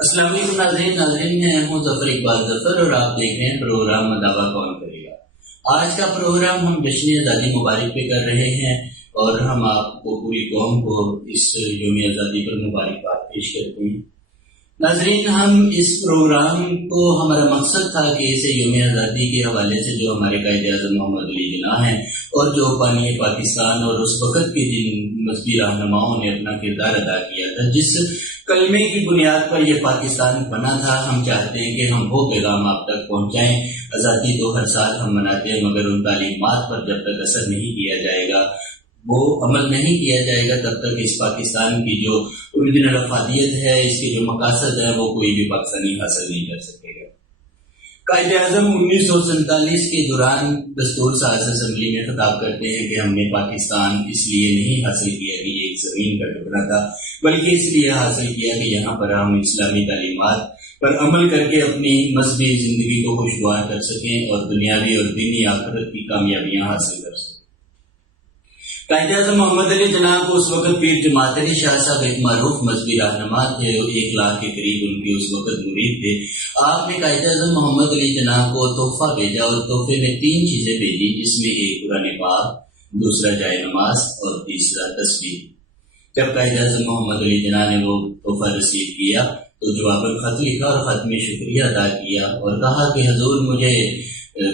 السلام علیکم ناظرین میں ہوں ظفر اقبال ظفر اور آپ دیکھ رہے ہیں پروگرام مداوا کون کرے گا۔ آج کا پروگرام ہم جشن آزادی مبارک پہ کر رہے ہیں اور ہم آپ کو پوری قوم کو اس یوم آزادی پر مبارکباد پیش کرتے ہیں۔ ناظرین، ہم اس پروگرام کو ہمارا مقصد تھا کہ اسے یوم آزادی کے حوالے سے جو ہمارے قائد اعظم محمد علی جناح ہیں اور جو بانی پاکستان اور اس وقت کے جن مذہبی رہنماؤں نے اپنا کردار ادا کیا تھا، جس کلمے کی بنیاد پر یہ پاکستان بنا تھا، ہم چاہتے ہیں کہ ہم وہ پیغام آپ تک پہنچائیں۔ آزادی تو ہر سال ہم مناتے ہیں، مگر ان تعلیمات پر جب تک اثر نہیں کیا جائے گا، وہ عمل نہیں کیا جائے گا، تب تک اس پاکستان کی جو اوریجنل افادیت ہے، اس کے جو مقاصد ہیں، وہ کوئی بھی پاکستانی حاصل نہیں کر سکے گا۔ قائد اعظم 1947 کے دوران دستور ساز اسمبلی میں خطاب کرتے ہیں کہ ہم نے پاکستان اس لیے نہیں حاصل کیا کہ یہ ایک زمین کا ٹکڑا تھا، بلکہ اس لیے حاصل کیا کہ یہاں پر ہم اسلامی تعلیمات پر عمل کر کے اپنی مذہبی زندگی کو خوشگوار کر سکیں اور دنیاوی اور دینی آخرت کی کامیابیاں حاصل کر سکیں۔ قائد اعظم محمد علی جناح کو اس وقت پیر جماعت علی شاہ صاحب ایک معروف مذہبی رہنما تھے اور 1 لاکھ کے قریب ان کے اس وقت مرید تھے۔ آپ نے قائد اعظم محمد علی جناح کو تحفہ بھیجا اور تحفے میں 3 چیزیں بھیجی، جس میں ایک قرآن پاک، دوسرا جائے نماز اور تیسرا تسبیح۔ جب قائد اعظم محمد علی جناح نے وہ تحفہ رسیو کیا تو جواباً خط لکھا اور خط میں شکریہ ادا کیا اور کہا کہ حضور، مجھے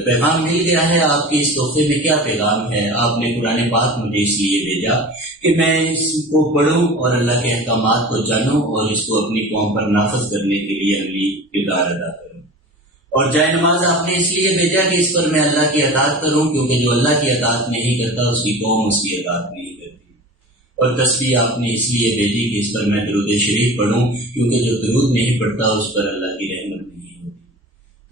پیغام مل گیا ہے، آپ کے اس تحفے میں کیا پیغام ہے؟ آپ نے قرآن پاک مجھے اس لیے بھیجا کہ میں اس کو پڑھوں اور اللہ کے احکامات کو جانوں اور اس کو اپنی قوم پر نافذ کرنے کے لیے عملی کردار ادا کروں۔ اور جائے نماز آپ نے اس لیے بھیجا کہ اس پر میں اللہ کی اطاعت کروں، کیونکہ جو اللہ کی اطاعت نہیں کرتا اس کی قوم اس کی اطاعت نہیں کرتی۔ اور تسبیح آپ نے اس لیے بھیجی کہ اس پر میں درود شریف پڑھوں، کیونکہ جو درود نہیں پڑھتا اس پر اللہ کی رحمت نہیں ہوتی۔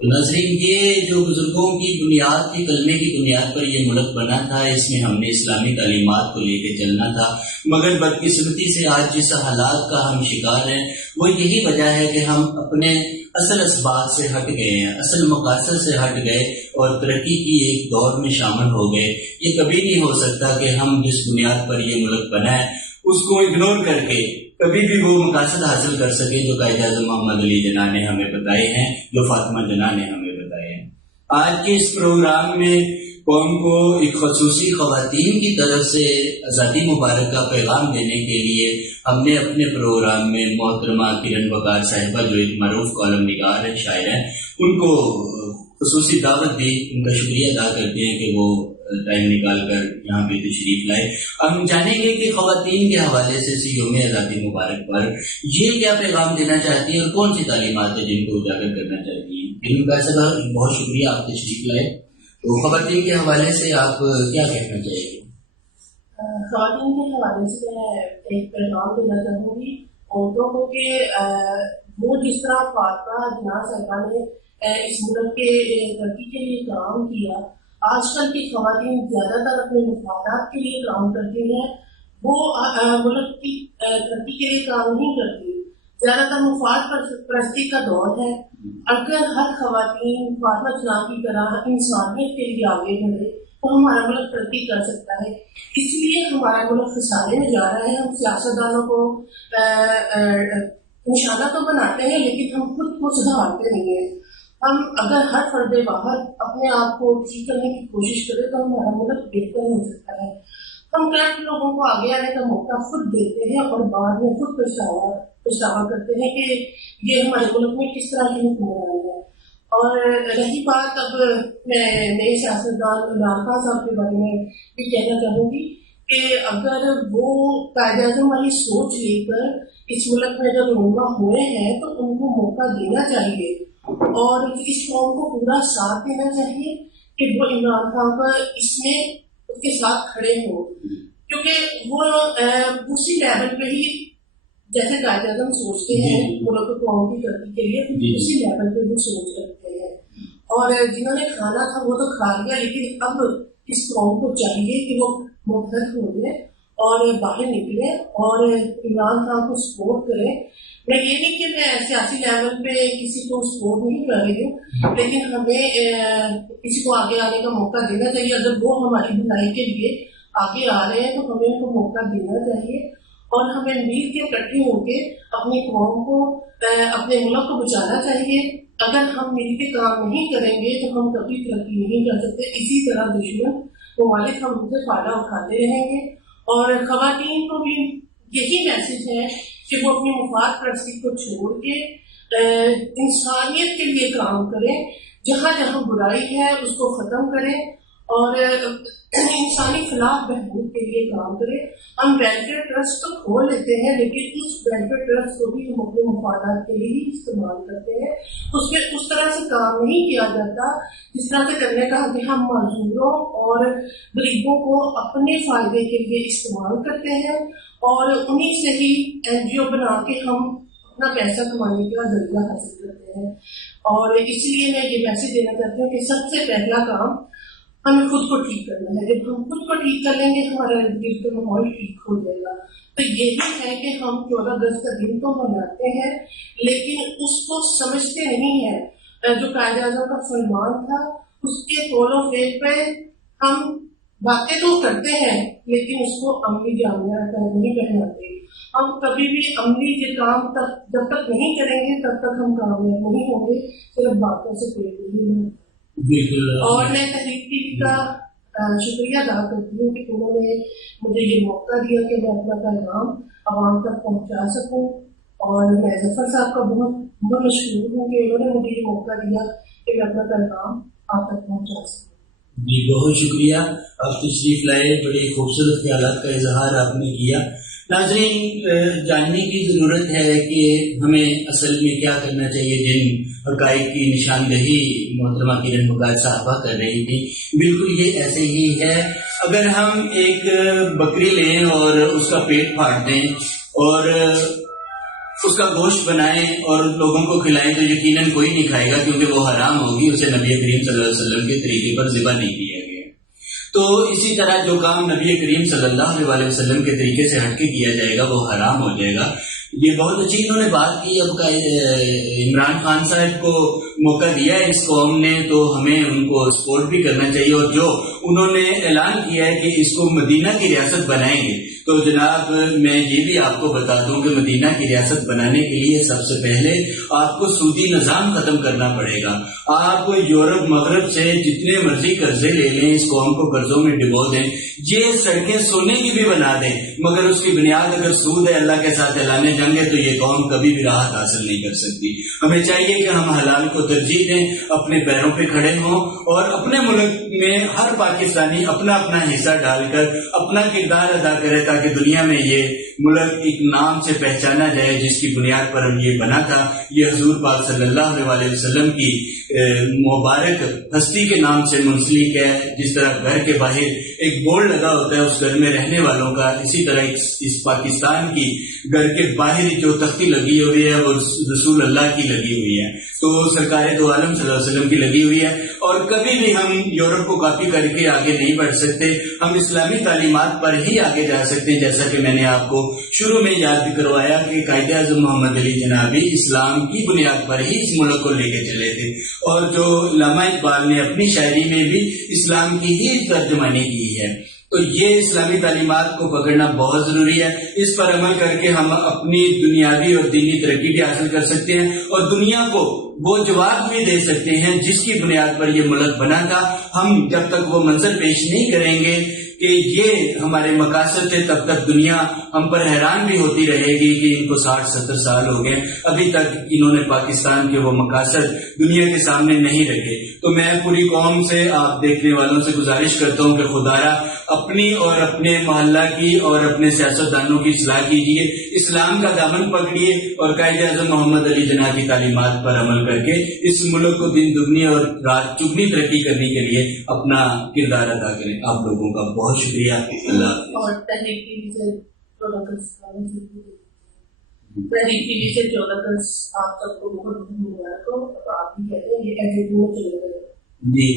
تو ناظرین، یہ جو بزرگوں کی بنیاد تھی، کلمے کی بنیاد پر یہ ملک بنا تھا، اس میں ہم نے اسلامی تعلیمات کو لے کے چلنا تھا، مگر بدقسمتی سے آج جس حالات کا ہم شکار ہیں وہ یہی وجہ ہے کہ ہم اپنے اصل اسباب سے ہٹ گئے ہیں، اصل مقاصد سے ہٹ گئے اور ترقی کی ایک دور میں شامل ہو گئے۔ یہ کبھی نہیں ہو سکتا کہ ہم جس بنیاد پر یہ ملک بنا ہے اس کو اگنور کر کے کبھی بھی وہ مقاصد حاصل کر سکے جو قائد اعظم محمد علی جناح نے ہمیں بتائے ہیں، جو فاطمہ جناح نے ہمیں بتائے ہیں۔ آج کے اس پروگرام میں قوم کو ایک خصوصی خواتین کی طرف سے آزادی مبارک کا پیغام دینے کے لیے ہم نے اپنے پروگرام میں محترمہ کرن وقار صاحبہ، جو ایک معروف کالم نگار ہے، شاعر ہیں، ان کو خصوصی دعوت دی۔ ان کا شکریہ ادا کرتے ہیں کہ وہ ٹائم نکال کر یہاں پہ تشریف لائے۔ ہم جانیں گے کہ خواتین کے حوالے سے یوم آزادی مبارک پر یہ کیا پیغام دینا چاہتی ہیں اور کون سی تعلیمات ہیں جن کو اجاگر کرنا چاہتی ہیں۔ کرن وقار صاحبہ، بہت شکریہ آپ تشریف لائے۔ تو خواتین کے حوالے سے آپ کیا کہنا چاہیے؟ خواتین کے حوالے سے میں ایک پیغام دینا چاہوں گی عورتوں کو کہ وہ جس طرح فاطمہ جناح صاحبہ نے اس ملک کے ترقی کے لیے کام کیا، آج کل کی خواتین زیادہ تر اپنے مفادات کے لیے کام کرتی ہیں، وہ ملک کی ترقی کے لیے کام نہیں کرتی۔ زیادہ تر مفاد پرستی کا دور ہے۔ اگر ہر خواتین فاطمہ جناح کی طرح انسانیت کے لیے آگے بڑھے تو ہمارا ملک ترقی کر سکتا ہے۔ اس لیے ہمارا ملک خسارے میں جا رہا ہے۔ ہم سیاستدانوں کو نشانہ تو بناتے ہیں، لیکن ہم خود کو سدھارتے نہیں ہیں۔ ہم اگر ہر فرد باہر اپنے آپ کو ٹھیک کرنے کی کوشش کریں تو ہمارا ملک بہتر ہو سکتا ہے۔ ہم غیر لوگوں کو آگے آنے کا موقع خود دیتے ہیں اور بعد میں خود پچھتاوا کرتے ہیں کہ یہ ہمارے ملک میں کس طرح کی حکمرانی ہے۔ اور رہی بات، اب میں نئے سیاستدان عمران خان صاحب کے بارے میں بھی کہنا چاہوں گی کہ اگر وہ قائد اعظم والی سوچ لے کر اس ملک میں جب رونما ہوئے ہیں تو ان کو موقع دینا چاہیے اور اس قوم کو پورا ساتھ دینا چاہیے کہ وہ عمران خان پر اس میں اس کے ساتھ کھڑے ہوں، کیونکہ وہ اسی لیول پہ ہی جیسے قائد اعظم سوچتے ہیں ملک کو قوم کی ترقی کے لیے، اسی لیول پہ وہ سوچ رکھتے ہیں۔ اور جنہوں نے کھانا تھا وہ تو کھا لیا، لیکن اب اس قوم کو چاہیے کہ وہ متحد ہو جائے اور باہر نکلے اور عمران خان کو سپورٹ کریں۔ میں یہ نہیں کہ میں سیاسی لیول پہ کسی کو سپورٹ نہیں کر رہی ہوں، لیکن ہمیں کسی کو آگے آنے کا موقع دینا چاہیے۔ اگر وہ ہماری بھلائی کے لیے آگے آ رہے ہیں تو ہمیں ان کو موقع دینا چاہیے اور ہمیں مل کے اکٹھے ہو کے اپنی قوم کو اپنے ملک کو بچانا چاہیے. اگر ہم مل کے کام نہیں کریں گے تو ہم کبھی ترقی نہیں کر سکتے. اسی طرح دشمن ممالک ہم ان سے فائدہ اٹھاتے رہیں گے. اور خواتین کو بھی یہی میسج ہے کہ وہ اپنی مفاد پرستی کو چھوڑ کے انسانیت کے لیے کام کریں. جہاں جہاں برائی ہے اس کو ختم کریں اور انسانی فلاح بہبود کے لیے کام کریں. ہم ویلفیئر ٹرسٹ تو کھول لیتے ہیں لیکن اس ویلفیئر ٹرسٹ کو بھی ہم اپنے مفادات کے لیے ہی استعمال کرتے ہیں. اس پہ اس طرح سے کام نہیں کیا جاتا جس طرح سے کرنے کا کہ ہم مزدوروں اور غریبوں کو اپنے فائدے کے لیے استعمال کرتے ہیں اور انہیں سے ہی NGO بنا کے ہم اپنا پیسہ کمانے کا ذریعہ حاصل کرتے ہیں. اور اس لیے میں یہ میسج دینا چاہتی ہوں کہ سب سے پہلا کام ہمیں خود کو ٹھیک کرنا ہے. جب ہم خود کو ٹھیک کر لیں گے ہمارا ارد گرد کا ماحول ٹھیک ہو جائے گا. تو یہی ہے کہ ہم 14 اگست کا دن تو مناتے ہیں لیکن اس کو سمجھتے نہیں ہیں. جو قائد اعظم کا فرمان تھا اس کے فالو فیل پہ ہم باتیں تو کرتے ہیں لیکن اس کو عملی جامعہ نہیں پہناتے. ہم کبھی بھی عملی کے کام تک جب تک نہیں کریں گے تب تک ہم کامیاب نہیں ہوں گے. صرف باتوں سے پیٹ نہیں بنتا. بالکل. اور میں تحریک ٹی وی کا شکریہ ادا کرتی ہوں کہ انہوں نے مجھے یہ موقع دیا کہ میں اپنا پیغام عوام تک پہنچا سکوں. اور میں ظفر صاحب کا بہت بہت مشکور ہوں کہ انہوں نے مجھے یہ موقع دیا کہ میں اپنا پیغام آپ تک پہنچا سکوں. جی بہت شکریہ. آپ تشریف لائے, بڑے خوبصورت خیالات کا اظہار آپ نے کیا. ناظرین, جاننے کی ضرورت ہے کہ ہمیں اصل میں کیا کرنا چاہیے. جن حقائق کی نشاندہی محترمہ کرن بکار صاحبہ کر رہی تھی بالکل یہ ایسے ہی ہے. اگر ہم ایک بکری لیں اور اس کا پیٹ پھاڑ دیں اور اس کا گوشت بنائیں اور لوگوں کو کھلائیں تو یقیناً کوئی نہیں کھائے گا کیونکہ وہ حرام ہوگی. اسے نبی کریم صلی اللہ علیہ وسلم کے طریقے پر ذبح نہیں کیا گیا. تو اسی طرح جو کام نبی کریم صلی اللہ علیہ وسلم کے طریقے سے ہٹ کے کیا جائے گا وہ حرام ہو جائے گا. یہ بہت اچھی انہوں نے بات کی. اب عمران خان صاحب کو موقع دیا ہے اس قوم نے تو ہمیں ان کو سپورٹ بھی کرنا چاہیے. اور جو انہوں نے اعلان کیا ہے کہ اس کو مدینہ کی ریاست بنائیں گے تو جناب میں یہ بھی آپ کو بتا دوں کہ مدینہ کی ریاست بنانے کے لیے سب سے پہلے آپ کو سودی نظام ختم کرنا پڑے گا. آپ یورپ مغرب سے جتنے مرضی قرضے لے لیں, اس قوم کو قرضوں میں ڈبو دیں, یہ سڑکیں سونے کی بھی بنا دیں, مگر اس کی بنیاد اگر سود ہے اللہ کے ساتھ اعلانے جنگ ہے تو یہ قوم کبھی بھی راحت حاصل نہیں کر سکتی. ہمیں چاہیے کہ ہم حلال کو ترجیح دیں, اپنے پیروں پہ کھڑے ہوں اور اپنے ملک میں ہر پاکستانی اپنا اپنا حصہ ڈال کر اپنا کردار ادا کرے تاکہ دنیا میں یہ ملک ایک نام سے پہچانا جائے جس کی بنیاد پر یہ بنا تھا. یہ حضور پاک صلی اللہ علیہ وسلم کی مبارک ہستی کے نام سے منسلک ہے. جس طرح گھر کے باہر ایک بورڈ لگا ہوتا ہے اس گھر میں رہنے والوں کا, اسی طرح اس پاکستان کی گھر کے باہر جو تختی لگی ہوئی ہے وہ رسول اللہ کی لگی ہوئی ہے, تو سرکار دو عالم صلی اللہ علیہ وسلم کی لگی ہوئی ہے. اور کبھی بھی ہم یورپ کو کاپی کر کے آگے نہیں بڑھ سکتے. ہم اسلامی تعلیمات پر ہی آگے جا سکتے ہیں. جیسا کہ میں نے آپ کو شروع میں یاد بھی کروایا کہ قائد اعظم محمد علی جنابی اسلام کی بنیاد پر ہی اس ملک کو لے کے چلے تھے, اور جو علامہ اقبال نے اپنی شاعری میں بھی اسلام کی ہی ترجمانی کی ہے. تو یہ اسلامی تعلیمات کو پکڑنا بہت ضروری ہے. اس پر عمل کر کے ہم اپنی دنیاوی اور دینی ترقی بھی حاصل کر سکتے ہیں اور دنیا کو وہ جواب بھی دے سکتے ہیں جس کی بنیاد پر یہ ملک بنا تھا. ہم جب تک وہ منظر پیش نہیں کریں گے کہ یہ ہمارے مقاصد تھے تب تک دنیا ہم پر حیران بھی ہوتی رہے گی کہ ان کو 60-70 سال ہو گئے, ابھی تک انہوں نے پاکستان کے وہ مقاصد دنیا کے سامنے نہیں رکھے. تو میں پوری قوم سے, آپ دیکھنے والوں سے گزارش کرتا ہوں کہ خدارا اپنی اور اپنے محلہ کی اور اپنے سیاستدانوں کی اصلاح کیجیے, اسلام کا دامن پکڑیے اور قائد اعظم محمد علی جناح کی تعلیمات پر عمل کر کے اس ملک کو دن دگنی اور رات چگنی ترقی کرنے کے لیے اپنا کردار ادا کریں. آپ لوگوں کا بہت شکریہ. اللہ اور تحریک ٹی وی سے 14 اگست آپ سب کو بہت بہت مبارک ہو. آپ بھی کہتے ہیں یہ ایٹیٹیوڈ میں چلے گئے. جی,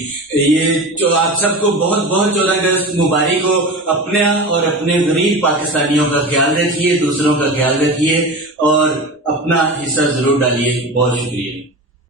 یہ آپ سب کو بہت بہت 14 اگست مبارک ہو. اپنے اور اپنے غریب پاکستانیوں کا خیال رکھیے, دوسروں کا خیال رکھیے اور اپنا حصہ ضرور ڈالیے. بہت شکریہ.